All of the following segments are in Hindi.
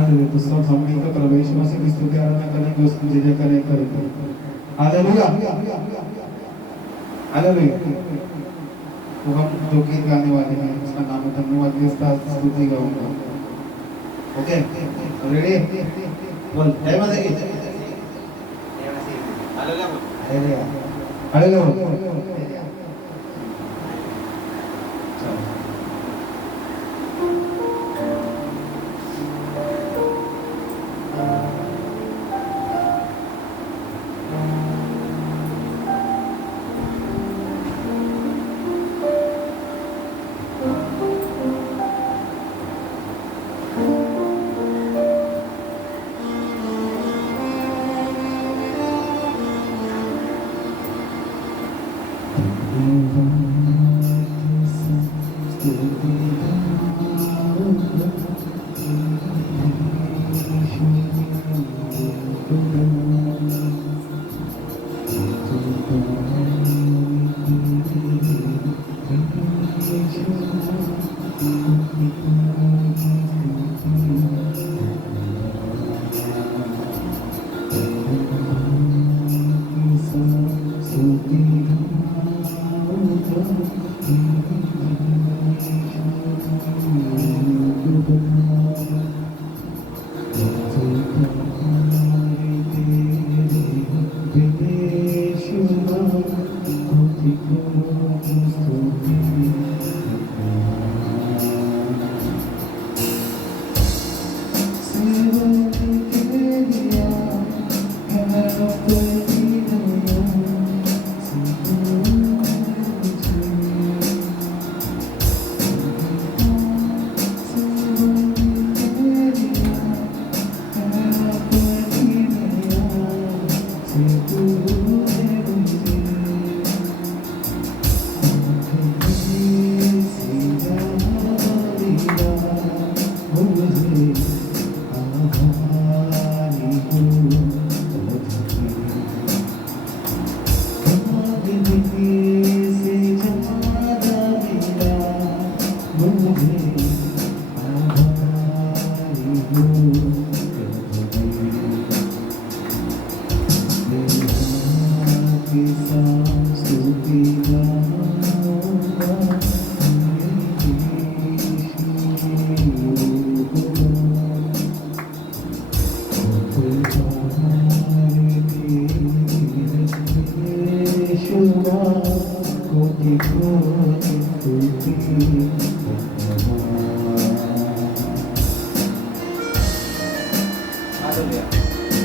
हालेलुया। तो सब हम मिलकर प्रभु यीशु मसीह की स्तुति आराधना करेंगे, उसकी जय करेंगे। Hallelujah hallelujah. तो हम जो गीत गाने वाले हैं उसका नाम है धन्यवाद गीत स्तुति गाऊंगा। ओके रेडी बोल जय माता की। Hallelujah hallelujah.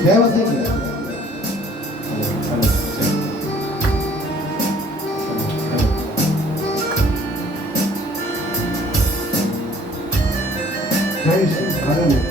जय मसीह की। जय श्री हालेलुया।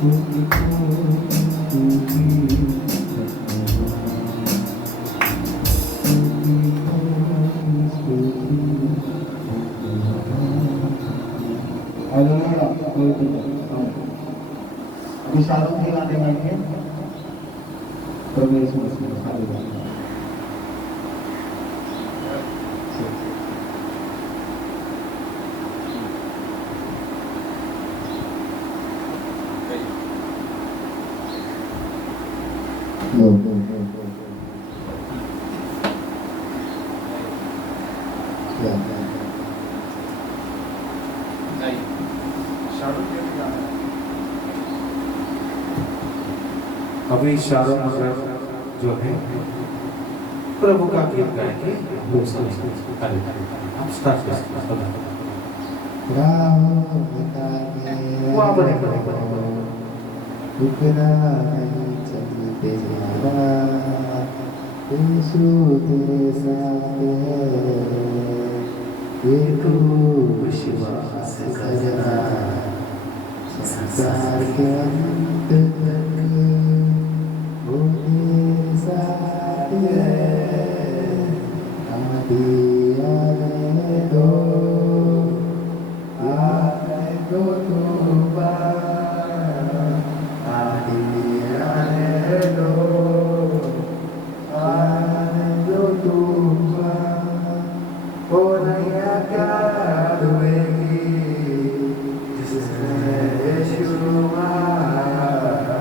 Oh, इशारों के गाने गाएंगे प्रवेश मसीह सारे गाने। अभी इशारों मगर जो है प्रभु का गीत गाएंगे लोग हम स्टार्ट करते विश्वास करना संसार के अंत तक वो तेरे साथ है। आने दो तूफान, आने दो तूफान, ओ नैया क्या डूबेगी जिसमें यीशु आया।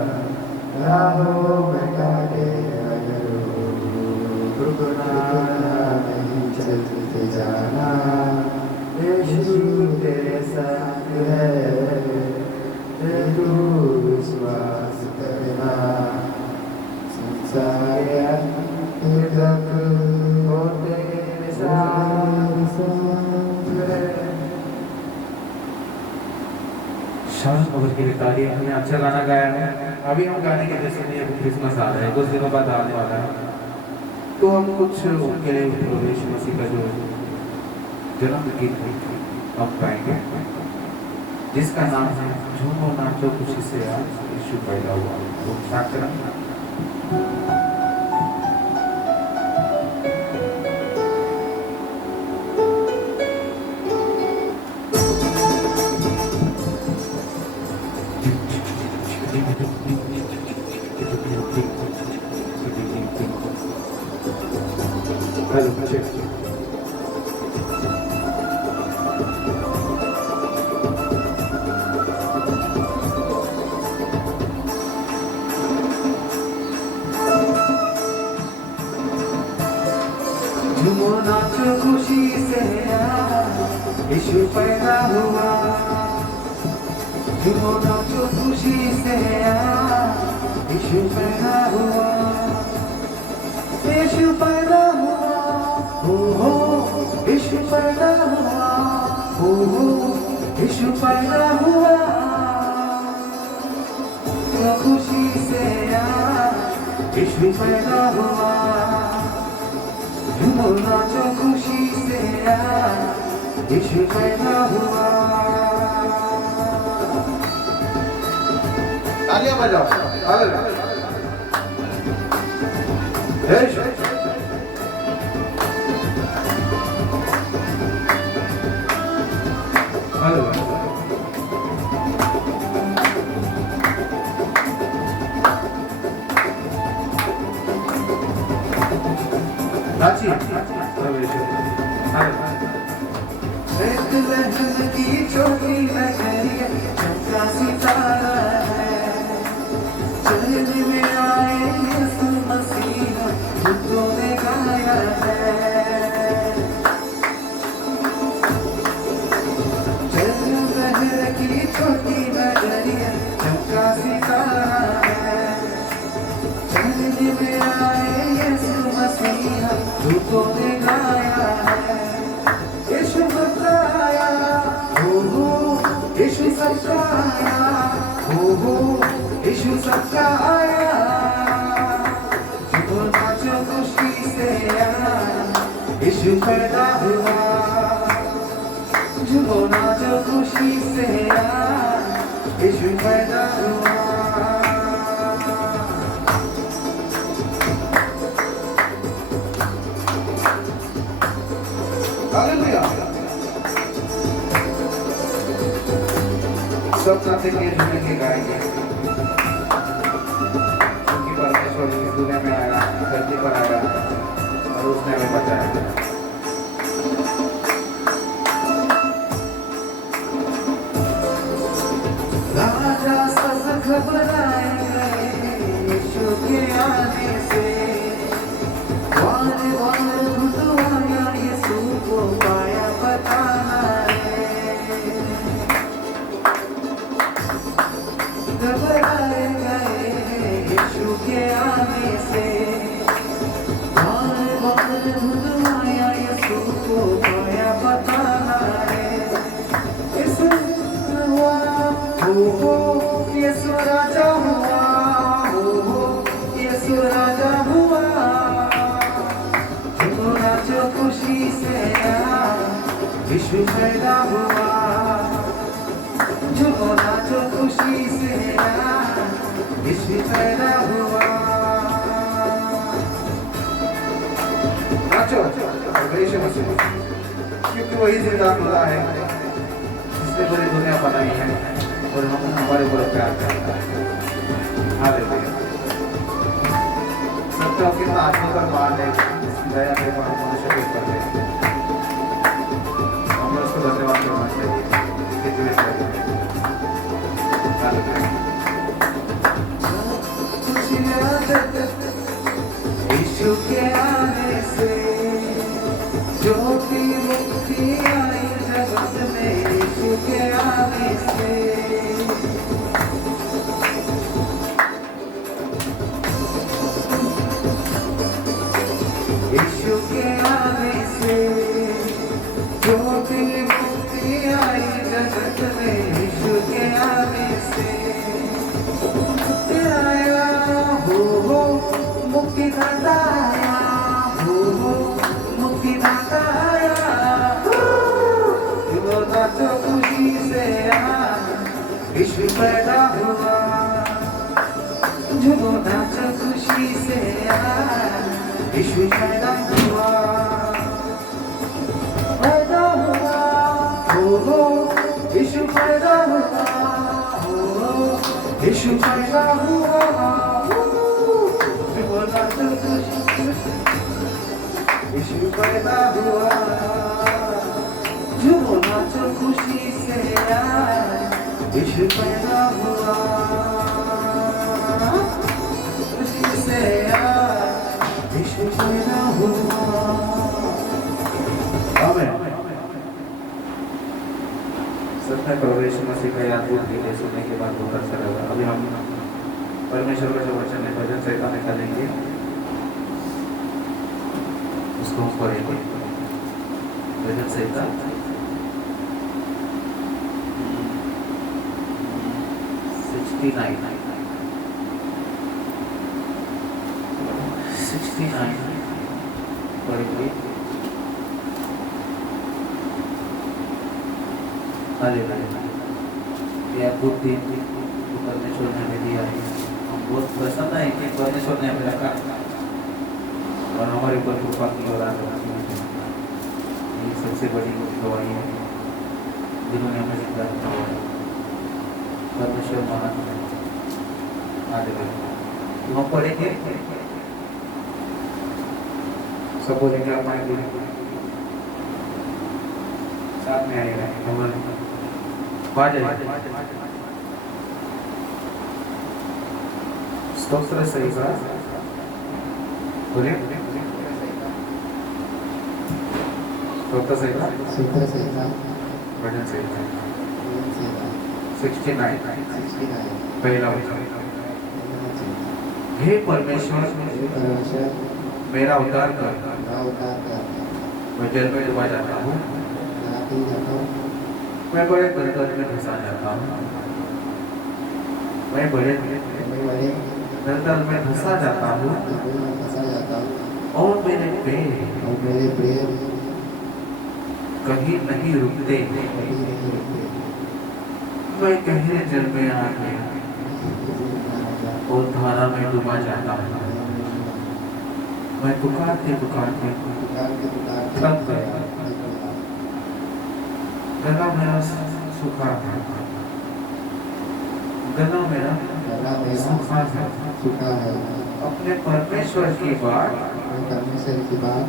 राहों में कांटे अगर रुकना नहीं, चलते जाना यीशु तेरे साथ है। जे तू विश्वास करना संसार के अंत तक वो तेरे साथ है। शान ओवर के लिए हमने अच्छा गाना गाया है। अभी हम गाने के जैसे नहीं, अभी क्रिसमस आ रहा है, कुछ दिनों बाद आने वाला है, तो हम कुछ उनके लिए प्रवेश मसीह का जो जन्म गीत हम गाएंगे जिसका नाम है झूमो नाचो खुशी से आज यीशु पैदा हुआ। तो स्टार्ट करें। झूमो नाचो खुशी से यीशु पैदा हुआ। झूमो नाचो खुशी से यीशु पैदा हुआ। यीशु पैदा हुआ, हो यीशु पैदा हुआ, हो यीशु पैदा हुआ। खुशी से यीशु पैदा हुआ। झूमो नाचो खुशी से यीशु पैदा हुआ। तालियां बजाओ। बेतलहम की छोटी नगरिया चमका सितारा है। चलने में आए यीशु मसीह दूतों ने गाया है। बेतलहम की छोटी नगरिया चमका सितारा है। चलने में आए यीशु मसीह दूतों ने गाया है। यीशु सबका आया, यीशु सबका आया, यीशु सबका आया। झूमो नाचो खुशी से यीशु पैदा हुआ। झूमो नाचो खुशी से यीशु पैदा हुआ। सब नाचेंगे, झूमेंगे, गाएंगे। दुनिया में आया, धरती पर आया और उसने हमें बचाया। राजा सब घबराए यीशु के आने से, वार वार घुटवाया यीशु को पाया बताना है। घबराए गए यीशु के आने से, वार वार घुटवाया यीशु को पाया बताना है। यीशु हुआ हो यीशु राजा हुआ हो यीशु राजा हुआ, जो नाचो खुशी से यीशु पैदा हुआ, जो नाचो खुशी से यीशु पैदा हुआ। नाचो यीशु मसीह, क्योंकि वही जिंदा खुदा है जिसने पूरी दुनिया बनाई है और हम हमारे ऊपर प्यार करता है। हालेलुया। सत्यों के आत्मा पर मान है, इसकी दया के बाद मनुष्य के ऊपर है। हमें उसको धन्यवाद करना चाहिए, इसके जीवित चाहिए। हालेलुया। यीशु के आने से ज्योति मुक्ति आई जगत में, यीशु के आने से। यीशु के आने से ज्योति मुक्ति आई जगत में, यीशु के आने से। आया हो मुक्तिदाता आया हो मुक्तिदाता आया, जो नाचो खुशी से यीशु पैदा हुआ, जो नाचो खुशी से यीशु पैदा हुआ, पैदा हुआ हो यीशु पैदा हुआ हो यीशु पैदा हुआ, जो नाचो खुशी यीशु पैदा हुआ, जो नाचो खुशी से यीशु पैदा हुआ, खुशी से यीशु पैदा हुआ। आमीन। सत्य प्रभु यीशु मसीह का याद गीत सुनने के बाद बहुत अच्छा लगा। अभी हम परमेश्वर का जो वचन है भजन संहिता निकालेंगे, उसको हम पढ़ेंगे। भजन संहिता 69 पढ़ेंगे। हालेलुया। ये अद्भुत दिन जो परमेश्वर ने हमें दिया है, हम बहुत प्रसन्न है कि परमेश्वर ने हमें रखा और हमारे ऊपर कृपा की और आशीर्वाद की। ये सबसे बड़ी गवाही है जिन्होंने हमें जिंदा रखा हुआ है। परमेश्वर महान है। हालेलुया। तो हम पढ़ेंगे, सब बोलेंगे आप आएंगे, साथ में आएगा हमारे स्तोत्र संहिता बोलिए। स्तोत्र संहिता भजन संहिता 69 पहला वचन। हे परमेश्वर मेरा उद्धार कर, मैं जल में डूबा जाता हूँ, मैं बड़े दलदल में फंसा जाता हूँ, मैं बड़े दलदल में फंसा जाता हूँ और मेरे पैर कहीं नहीं रुकते, मैं गहरे जल में आ गया और धारा में डूबा जाता हूँ, मैं पुकारते पुकारते थक गया, गला मेरा सूखा है, गला मेरा सूखा है, सूखा है, अपने अपने परमेश्वर की बात परमेश्वर की बात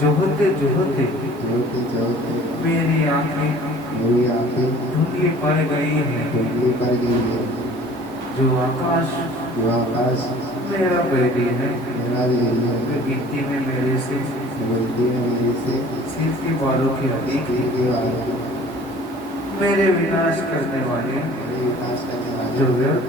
जोहते जोहते जोते जोते मेरी आंखें मेरी आंखें धुंधली पड़ गई है। धुंधली पड़ गई है। जो आकाश जो आकाश मेरा बैरी है, मेरा भी है, वे गिनती में मेरे से बोलती है मेरे से सिर के बालों की अधिक है। के वाले मेरे विनाश करने वाले मेरे विकास करने वाले जो व्यर्थ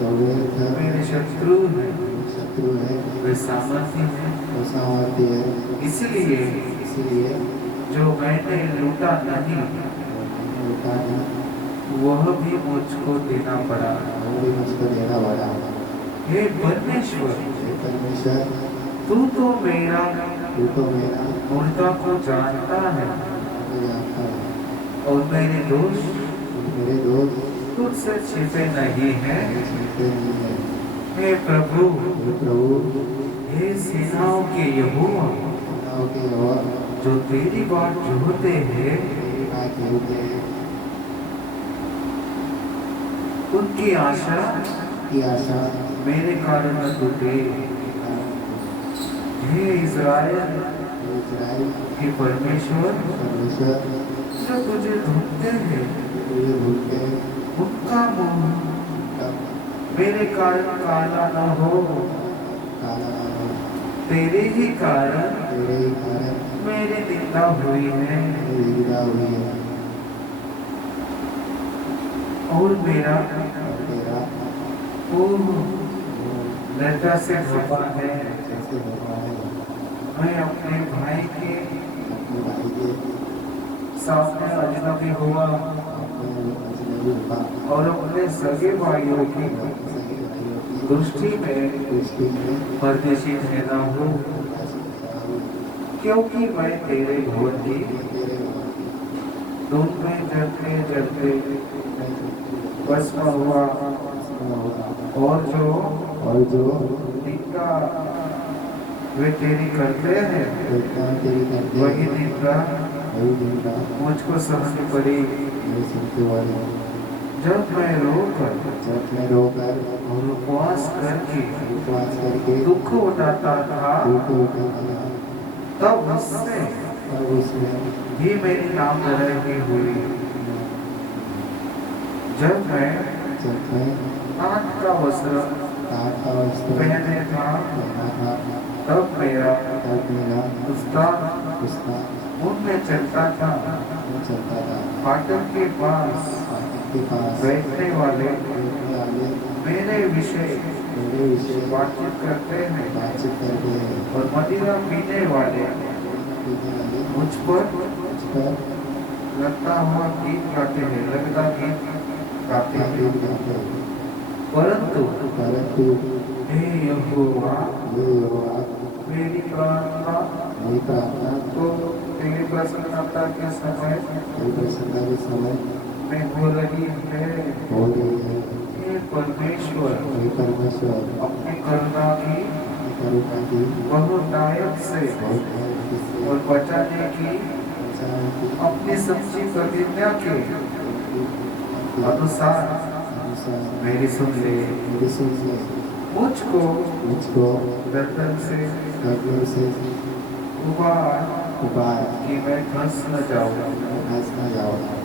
जो व्यर्थ मेरे शत्रु हैं, शत्रु है वे सामर्थ्य हैं। वो सामर्थ्य है। इसलिए इसलिए जो मैंने लूटा नहीं लूटा नहीं, वह भी मुझको देना पड़ा। वो भी मुझको देना पड़ा। हे परमेश्वर, हे परमेश्वर, तू तो मेरा तू तो मेरा मूर्ता को जानता है मुझे जानता है और मेरे दोष मेरे दोस्त तुझसे छिपे नहीं हैं। सुनते नहीं है। हे प्रभु, हे प्रभु, हे सेनाओं के यहोवा, सेनाओं के यहोवा, जो तेरी बात जोहते हैं तेरी बात कहते हैं, उनकी आशा की आशा मेरे कारण न टूटे। हे इज़राइल इज़राइल के परमेश्वर, परमेश्वर जो तुझे ढूंढते हैं तुझे भूलते हैं, उनका मुंह तब मेरे कारण काला न हो। काला ना हो। तेरे ही कारण तेरे ही कारण मेरी निंदा हुई है मेरी निंदा हुई है और मेरा और तेरा मुंह लज्जा से ढका है। कैसे हो रहा है। मैं अपने भाई के अपने भाई के सामने अजनबी हुआ अपने अजनबी हुआ और अपने सगे भाइयों की सही भाइयों की दृष्टि में दृष्टि में परदेशी ठहरा हूँ, क्योंकि मैं तेरे भवन की तेरे धूप में जलते जलते भस्म हुआ और जो निंदा वे तेरी करते हैं तेरी करते वही निंदा वही निंदा मुझको सहन पड़ी। मेरे सुनते वाले जब मैं रोकर जब मैं रोकर और उपवास करके उपवास करके दुख उठाता था, दुख उठाता था, तब उससे तब उसमें भी मेरी नाम लड़ाई हुई। जब मैं काठ का वस्त्र काठ का वस्त्र पहने था, पहना था, तब मेरा तब मेरा उसका उसका उनमें चलता था। मुँह चलता था। फाटक के पास फाटक के पास बैठने वाले बैठने वाले मेरे विषय मेरे विषय बातचीत करते हैं बातचीत करते हैं और मदिरा पीने वाले पीने वाले मुझ पर उस पर लगता हुआ गीत गाते हैं, लगता गीत गाते हैं। गीत गाते हैं। परंतु परंतु हे यहोवा, ये यहोवा मेरी प्रार्थना मेरी प्रार्थना तो तेरी प्रसन्नता के समय तेरी प्रसन्नता के समय में हो रही है। हो रही है। हे परमेश्वर, हे परमेश्वर, अपनी करुणा की अपनी करुणा की बहुतायत से बहुत है और बचाने की अपनी सच्ची प्रतिज्ञा के अनुसार मेरी सुन ले। मुझको गर्दन से उबार कि मैं फंस न जाऊं।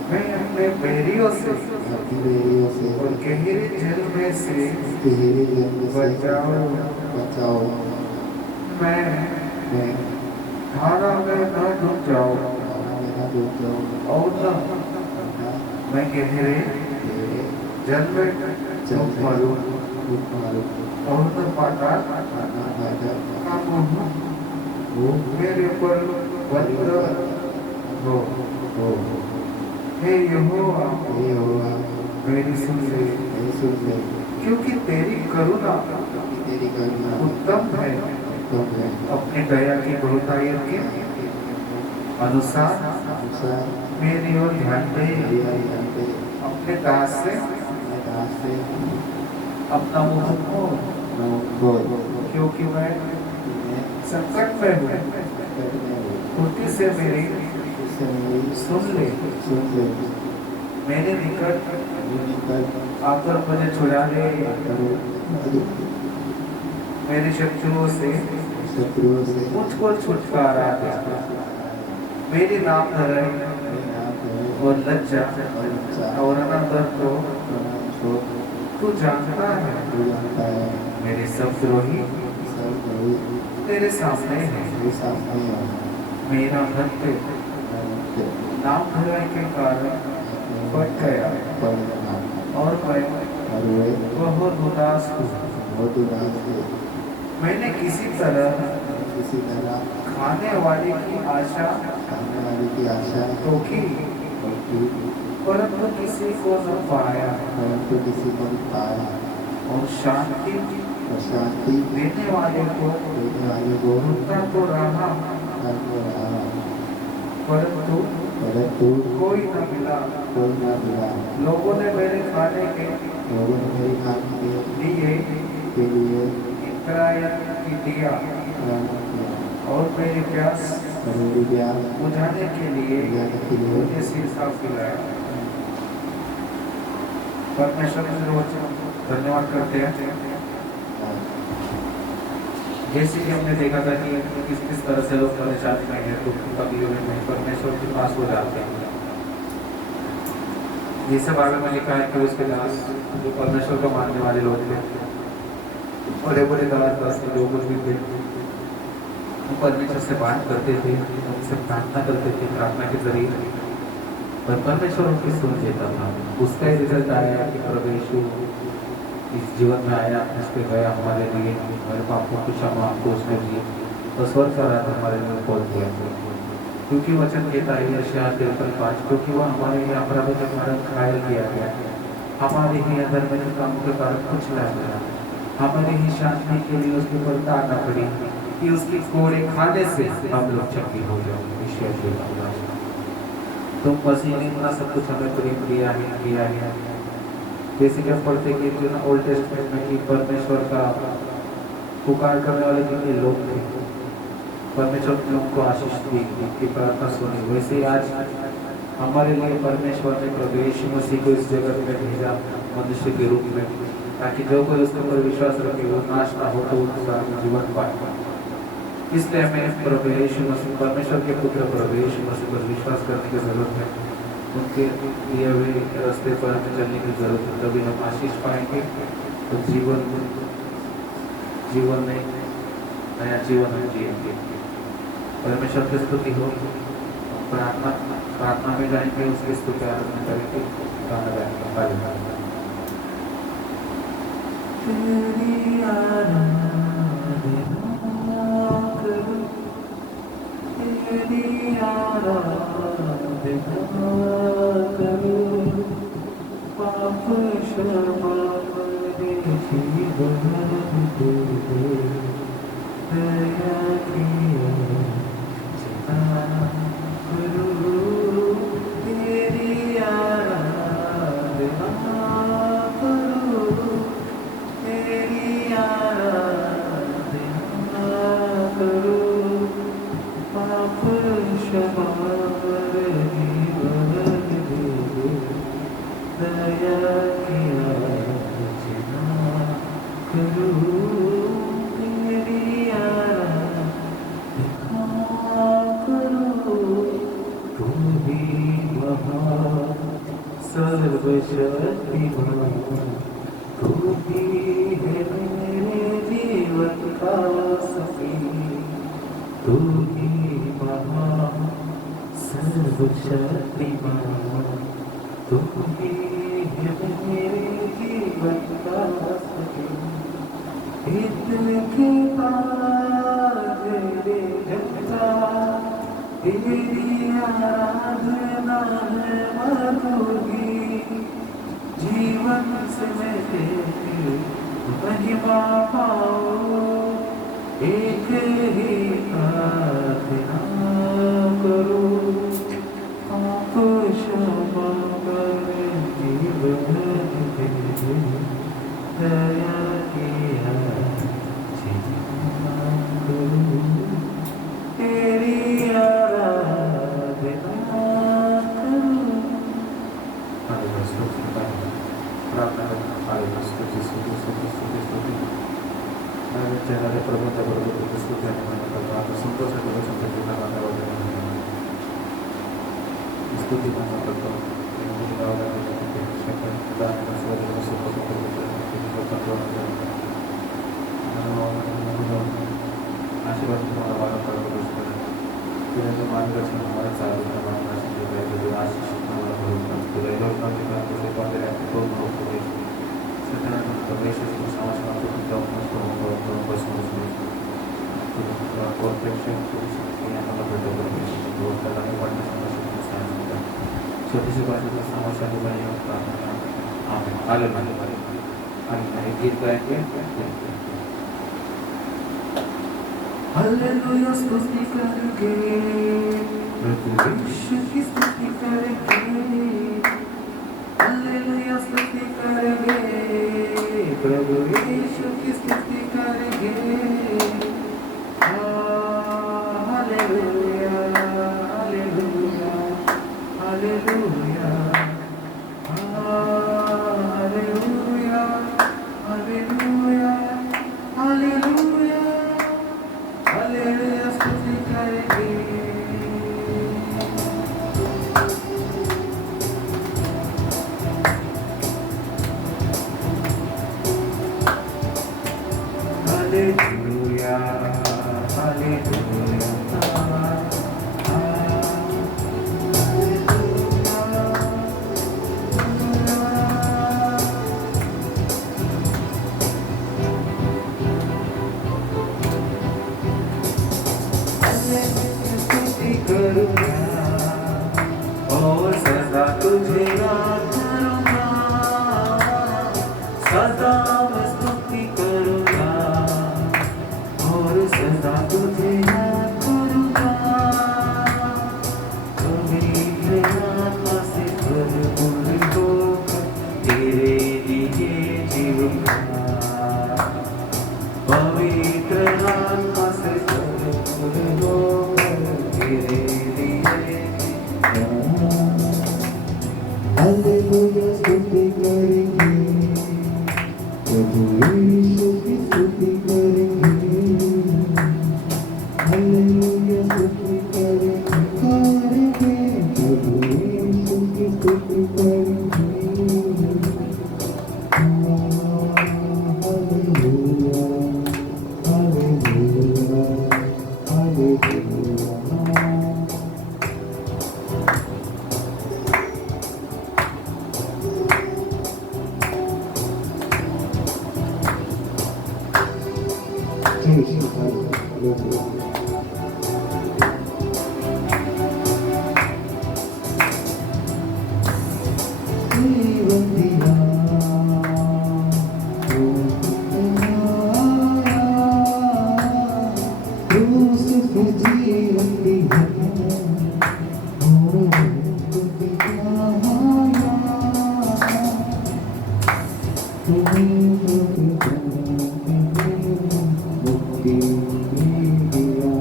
मैं अपने बैरियों से और गहरे जल में से बचाओ। मैं धारा में न डूब जाऊं और न मैं गहरे जल में डूब मरूं और न पाताल का मुंह मेरे पर बंद हो। हे यहोवा, मेरी सुन ले, क्योंकि तेरी करुणा उत्तम है। अपनी दया की बहुतायत के अनुसार मेरी ओर ध्यान दे। अपने दास से अपना मुंह मोड़, क्योंकि मैं संकट में हूँ। फुर्ती से मेरी सुन ले। मेरे निकट आकर मुझे छुड़ा ले। मेरे शत्रुओं से शत्रुओं से मुझको छुटकारा दे। मेरी नाम धराई और लज्जा और अनादर को तू जानता है। मेरे सब द्रोही तेरे सामने है। मेरा भक्त नाम धराई के कारण फट गया और मैं बहुत उदास हूँ। मैंने किसी तरह खाने वाले की आशा तो की, परंतु किसी को न पाया। और शांति देने वाले को ढूंढता तो रहा, परंतु कोई न मिला। लोगों ने मेरे खाने के लिए इंद्रायण दिया और मेरी प्यास बुझाने के लिए मुझे शीर्षा खिलाया। परमेश्वर के वचन धन्यवाद करते हैं। जैसे कि हमने देखा था कि किस तरह से लोग परेशानी में हैं, दुख तकलीफ में परमेश्वर के पास हो जाते हैं। ये सब आगे में लिखा है कि उसके दास जो परमेश्वर को मानने वाले लोग थे, बड़े बड़े दास के लोग भी थे, वो परमेश्वर से बात करते थे, उनसे प्रार्थना करते थे प्रार्थना के जरिए, पर परमेश्वर उनकी सुन लेता था। उसका ही रिजल्ट आया कि प्रभु यीशु इस जीवन में आया, उस पर गया हमारे लिए, हमारे पापों की क्षमा हमको उसने दी और स्वर्ग का राज हमारे लिए खोल दिया। क्योंकि वचन कहता है यशायाह 53:5, क्योंकि वह हमारे लिए अपराधों के कारण घायल किया गया, हमारे ही अधर्म के कामों के कारण कुचला गया, हमारे ही शांति के लिए उसके ऊपर ताड़ना पड़ी कि उसकी कोड़े खाने से हम लोग चंगी हो जाए। ईश्वर की आशीष। तो मसीह ने इतना सब कुछ हमें प्रेम दिया है। जैसे कि हम पढ़ते कि जो ना ओल्ड टेस्टमेंट में कि परमेश्वर का पुकार करने वाले कितने लोग थे, परमेश्वर ने उनको आशीष दी, उनकी प्रार्थना सुनी। वैसे ही आज हमारे लिए परमेश्वर ने प्रभु यीशु मसीह को इस जगत में भेजा मनुष्य के रूप में, ताकि जो कोई उसके ऊपर विश्वास रखे वो नाश ना हो तो उसका जीवन पाए। इसलिए हमें प्रभु यीशु मसीह, परमेश्वर के पुत्र प्रभु यीशु मसीह पर विश्वास करने की जरूरत है। उनके दिए हुए रास्ते पर हमें चलने की जरूरत है, तभी हम आशीष पाएंगे तो जीवन में नया जीवन हम जिएंगे। परमेश्वर की स्तुति हो। प्रार्थना में जाएंगे, उसकी स्तुति आराधना करेंगे, गाना गाएंगे। तेरी पाप क्षमा करे जीवन दे, दया किया करूं, तेरी आराधना करूं, तेरी आराधना करूं, पाप क्षमा करे जीवन दे, दया किया करूं, तेरी आराधना करूं। तू ही महान सर्वशक्तिमान, तू ही है मेरे जीवन का सखी, तू ही महान सर्वशक्तिमान, तू ही है मेरे जीवन का सखी। इनके पास मेरे जनता, तेरी आराधना है मधुरी, जीवन से मैं तेरी महिमा पाऊं, एक ही प्रार्थना करूं, पाप क्षमा करे जीवन दे, दया किया जीवन करूं, तेरी आराधना करूं। प्रार्थना करना, भगवंता बरोबर स्तुती आणि महिमा करतो. आता संतोषाकडे संतोषीला गाण्यावर स्तुती महिमा करतो. आशीर्वाद तुम्हाला वारंवार करू शकतो. तुझ्या मार्गदर्शन हमारे चालू मार्गदर्शन जे पाहिजे ते आशिष तुम्हाला भरून तुला लोकांना तुझे वगैरे करून प्रवेश सगळ्यांना प्रवेश समाजात तुमचा बसून कॉर्पोरेशन करू शकते आम्हाला भेटवलं त्याला पडण्यासाठी छोटीशी बाजूला समाजाने पाहिजे आलं आणि गीत गायके हालेलुया स्तुति करके प्रभु यीशु की स्तुति करेंगे. हालेलुया स्तुति करेंगे प्रभु यीशु की स्तुति करेंगे. Hallelujah hallelujah hallelujah hallelujah hallelujah hallelujah hallelujah स्तुति करेंगे. हालेलुया हालेलुया स्तुति करूँगा और सदा तुझे याद करूँगा. सदा मैं स्तुति करूँगा और सदा तुझे याद करूँगा. तुम्हें आत्मा से भरपूर होकर तेरे लिए जीऊँगा. पवित्र आत्मा से भरपूर होकर तेरे लिए हालेलुया स्तुति करेंगे प्रभु यीशु की स्तुति करेंगे. हालेलुया स्तुति करेंगे प्रभु यीशु की स्तुति करेंगे. Hallelujah hallelujah hallelujah. जय श्री हालेलुया. जीवन दिया क्रूस पे जीवन दिया मुक्ति दिया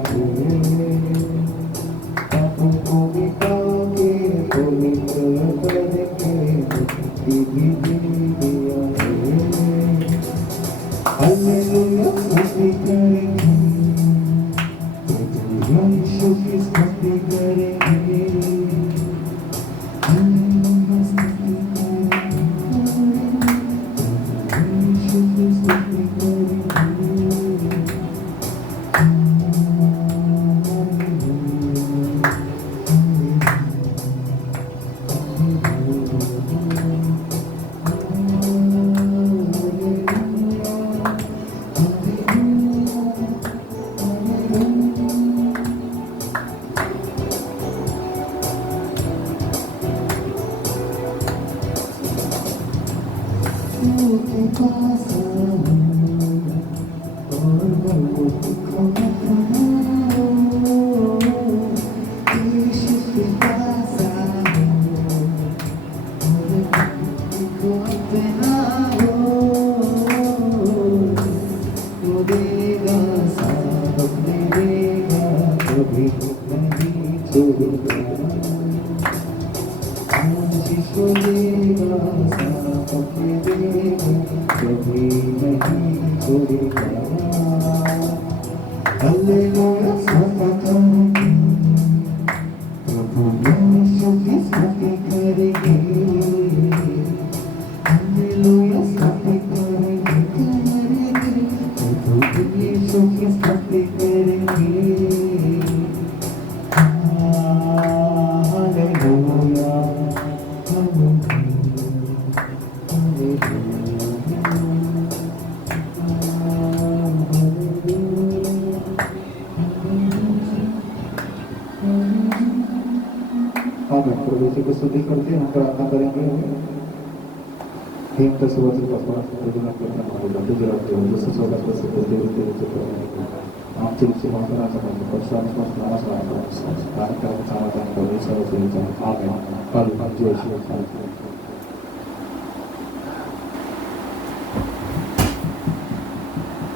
पापों को मिटा के पवित्र करके मुक्ति भी दिया. हालेलुया स्तुति करेंगे प्रभु यीशु की स्तुति करेंगे. हालेलुया स्तुति करेंगे प्रभु यीशु की स्तुति करेंगे. के पास और वो यीशु के पास को अपना वो देगा साथ अपने देगा कभी नहीं छोड़ेगा. आशीष देगा साथ अपने देगा कभी नहीं छोड़ेगा. हालेलुया स्वागतम प्रभु यीशु की स्तुति करेंगे हालेलुया स्तुति करेंगे प्रभु यीशु की स्तुति करेंगे हालेलुया आमेन। प्रभु यीशु की स्तुति करते हैं, हम प्रार्थना करेंगे। हेम का सुबह से पकड़ा प्रभु करना हमारे बंधु जलाते हैं जिससे स्वागत कर सकते हैं देवते देवते करने को हम चिर से वहाँ पर आ सकते हैं परसाद में नाना सारा कार्य का समाधान करने सारा सुनिश्चित आमेन। कल जो